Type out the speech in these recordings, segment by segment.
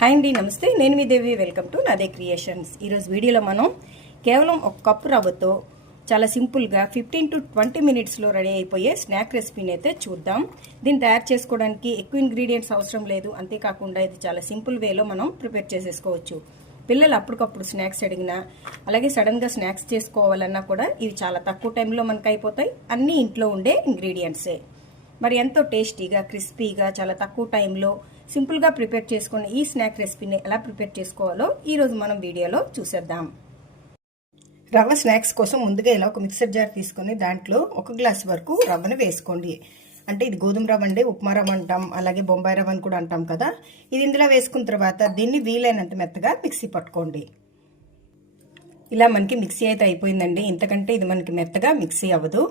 Hi అండి నమస్తే. నేను మీ Devi. Welcome to Naade creations ఈరోజు వీడియోలో మనం కేవలం ఒక కప్పు రవ్వతో చాలా సింపుల్గా ఫిఫ్టీన్ టు ట్వంటీ మినిట్స్లో రెడీ అయిపోయే స్నాక్ రెసిపీని అయితే చూద్దాం. దీన్ని తయారు చేసుకోవడానికి ఎక్కువ ఇంగ్రీడియంట్స్ అవసరం లేదు. అంతేకాకుండా ఇది చాలా సింపుల్ వేలో మనం ప్రిపేర్ చేసేసుకోవచ్చు. పిల్లలు అప్పటికప్పుడు స్నాక్స్ అడిగినా అలాగే సడన్గా స్నాక్స్ చేసుకోవాలన్నా కూడా ఇవి చాలా తక్కువ టైంలో మనకు అయిపోతాయి. అన్నీ ఇంట్లో ఉండే ఇంగ్రీడియంట్సే మరి ఎంతో టేస్టీగా క్రిస్పీగా చాలా తక్కువ టైంలో సింపుల్గా ప్రిపేర్ చేసుకున్న ఈ స్నాక్ రెసిపీని ఎలా ప్రిపేర్ చేసుకోవాలో ఈరోజు మనం వీడియోలో చూసేద్దాం. రవ్వ స్నాక్స్ కోసం ముందుగా ఇలా ఒక మిక్సర్ జార్ తీసుకొని దాంట్లో ఒక గ్లాస్ వరకు రవ్వను వేసుకోండి. అంటే ఇది గోధుమ రవ్వ అండి ఉప్మా రవ్వ అంటాం అలాగే బొంబాయి రవ్వ అని కూడా అంటాం కదా. ఇది ఇందులో వేసుకున్న తర్వాత దీన్ని వీలైనంత మెత్తగా మిక్సీ పట్టుకోండి. ఇలా మనకి మిక్సీ అయితే అయిపోయిందండి. ఇంతకంటే ఇది మనకి మెత్తగా మిక్సీ అవ్వదు.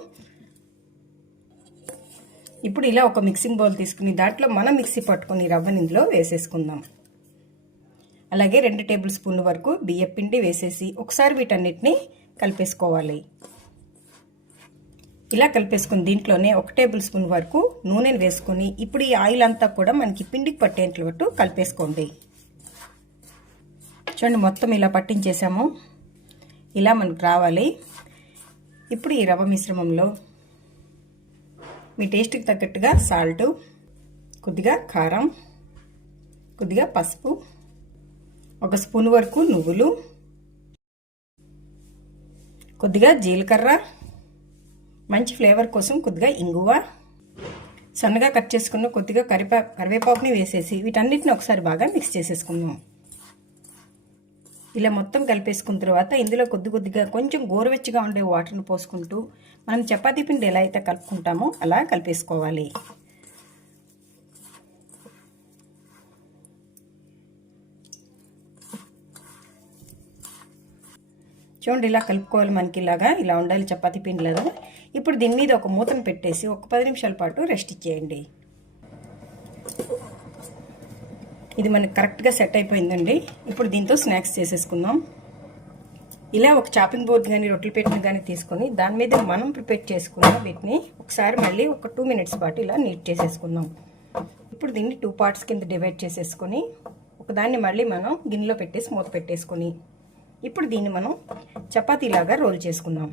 ఇప్పుడు ఇలా ఒక మిక్సింగ్ బౌల్ తీసుకుని దాంట్లో మనం మిక్సీ పట్టుకుని రవ్వని ఇందులో వేసేసుకుందాం. అలాగే రెండు టేబుల్ స్పూన్ల వరకు బియ్యం పిండి వేసేసి ఒకసారి వీటన్నిటిని కలిపేసుకోవాలి. ఇలా కలిపేసుకుని దీంట్లోనే ఒక టేబుల్ స్పూన్ వరకు నూనెను వేసుకుని ఇప్పుడు ఈ ఆయిల్ అంతా కూడా మనకి పిండికి పట్టేంతట్టు కలిపేసుకోండి. చూడండి మొత్తం ఇలా పట్టించేసాము. ఇలా మనకు రావాలి. ఇప్పుడు ఈ రవ్వ మిశ్రమంలో మీ టేస్ట్కి తగ్గట్టుగా సాల్ట్ కొద్దిగా కారం కొద్దిగా పసుపు ఒక స్పూన్ వరకు నువ్వులు కొద్దిగా జీలకర్ర మంచి ఫ్లేవర్ కోసం కొద్దిగా ఇంగువ సన్నగా కట్ చేసుకున్న కొద్దిగా కరిపా కరివేపాకుని వేసేసి వీటన్నిటిని ఒకసారి బాగా మిక్స్ చేసేసుకుందాం. ఇలా మొత్తం కలిపేసుకున్న తర్వాత ఇందులో కొద్ది కొద్దిగా కొంచెం గోరువెచ్చగా ఉండే వాటర్ని పోసుకుంటూ మనం చపాతీ పిండి ఎలా అయితే కలుపుకుంటామో అలా కలిపేసుకోవాలి. చూడండి ఇలా కలుపుకోవాలి మనకి ఇలాగా. ఇలా ఉండాలి చపాతీ పిండిలాగా. ఇప్పుడు దీని మీద ఒక మూతను పెట్టేసి ఒక పది నిమిషాల పాటు రెస్ట్ ఇచ్చేయండి. ఇది మనకి కరెక్ట్గా సెట్ అయిపోయిందండి. ఇప్పుడు దీంతో స్నాక్స్ చేసేసుకుందాం. ఇలా ఒక చాపింగ్ బోర్డ్ కానీ రొట్టెలు పెట్టిన కానీ తీసుకొని దాని మీద మనం ప్రిపేర్ చేసుకున్న వీటిని ఒకసారి మళ్ళీ ఒక టూ మినిట్స్ పాటు ఇలా నీట్ చేసేసుకుందాం. ఇప్పుడు దీన్ని టూ పార్ట్స్ కింద డివైడ్ చేసేసుకొని ఒకదాన్ని మళ్ళీ మనం గిన్నెలో పెట్టేసి మూత పెట్టేసుకొని ఇప్పుడు దీన్ని మనం చపాతీలాగా రోల్ చేసుకుందాం.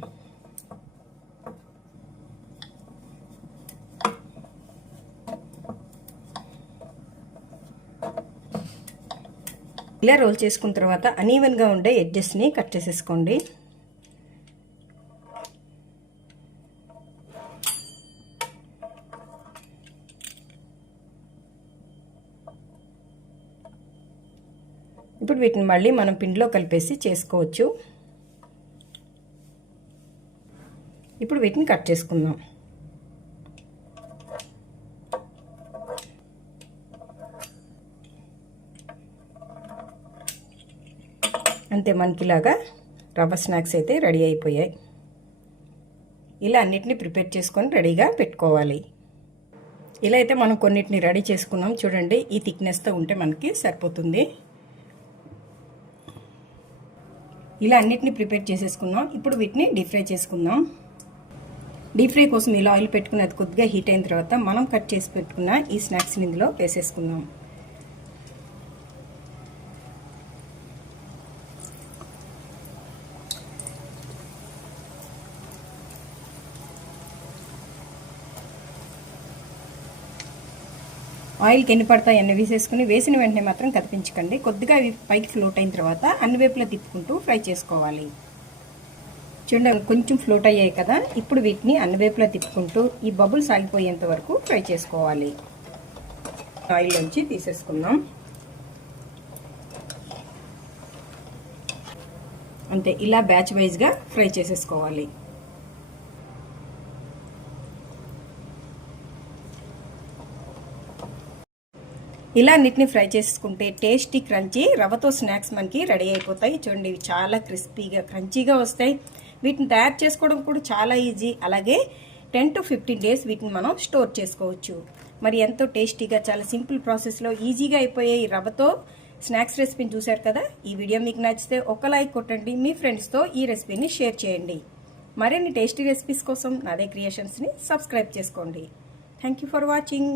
ఇలా రోల్ చేసుకున్న తర్వాత అనీవెన్గా ఉండే ఎడ్జెస్ని కట్ చేసేసుకోండి. ఇప్పుడు వీటిని మళ్ళీ మనం పిండిలో కలిపేసి చేసుకోవచ్చు. ఇప్పుడు వీటిని కట్ చేసుకుందాం. అంతే మనకిలాగా రవ్వ స్నాక్స్ అయితే రెడీ అయిపోయాయి. ఇలా అన్నిటిని ప్రిపేర్ చేసుకొని రెడీగా పెట్టుకోవాలి. ఇలా అయితే మనం కొన్నిటిని రెడీ చేసుకున్నాం. చూడండి ఈ థిక్నెస్తో ఉంటే మనకి సరిపోతుంది. ఇలా అన్నిటిని ప్రిపేర్ చేసేసుకున్నాం. ఇప్పుడు వీటిని డీప్ ఫ్రై చేసుకుందాం. డీప్ ఫ్రై కోసం ఇలా ఆయిల్ పెట్టుకున్నది కొద్దిగా హీట్ అయిన తర్వాత మనం కట్ చేసి పెట్టుకున్న ఈ స్నాక్స్ని ఇందులో వేసేసుకుందాం. ఆయిల్కి ఎన్ని పడతాయి అన్ని వేసేసుకుని వేసిన వెంటనే మాత్రం కదిపించకండి. కొద్దిగా అవి పైకి ఫ్లోట్ అయిన తర్వాత అన్ని వైపులా తిప్పుకుంటూ ఫ్రై చేసుకోవాలి. చూడండి కొంచెం ఫ్లోట్ అయ్యాయి కదా. ఇప్పుడు వీటిని అన్ని వైపులా తిప్పుకుంటూ ఈ బబుల్స్ ఆగిపోయేంత వరకు ఫ్రై చేసుకోవాలి. ఆయిల్ నుంచి తీసేసుకుందాం. అంతే ఇలా బ్యాచ్ వైజ్గా ఫ్రై చేసేసుకోవాలి. ఇలా అన్నిటిని ఫ్రై చేసుకుంటే టేస్టీ క్రంచీ రవ్వతో స్నాక్స్ మనకి రెడీ అయిపోతాయి. చూడండి ఇవి చాలా క్రిస్పీగా క్రంచీగా వస్తాయి. వీటిని తయారు చేసుకోవడం కూడా చాలా ఈజీ. అలాగే టెన్ టు ఫిఫ్టీన్ డేస్ వీటిని మనం స్టోర్ చేసుకోవచ్చు. మరి ఎంతో టేస్టీగా చాలా సింపుల్ ప్రాసెస్లో ఈజీగా అయిపోయే ఈ రవ్వతో స్నాక్స్ రెసిపీని చూశారు కదా? ఈ వీడియో మీకు నచ్చితే ఒక లైక్ కొట్టండి. మీ ఫ్రెండ్స్తో ఈ రెసిపీని షేర్ చేయండి. మరిన్ని టేస్టీ రెసిపీస్ కోసం నాదే క్రియేషన్స్ని సబ్స్క్రైబ్ చేసుకోండి. Thank you for watching.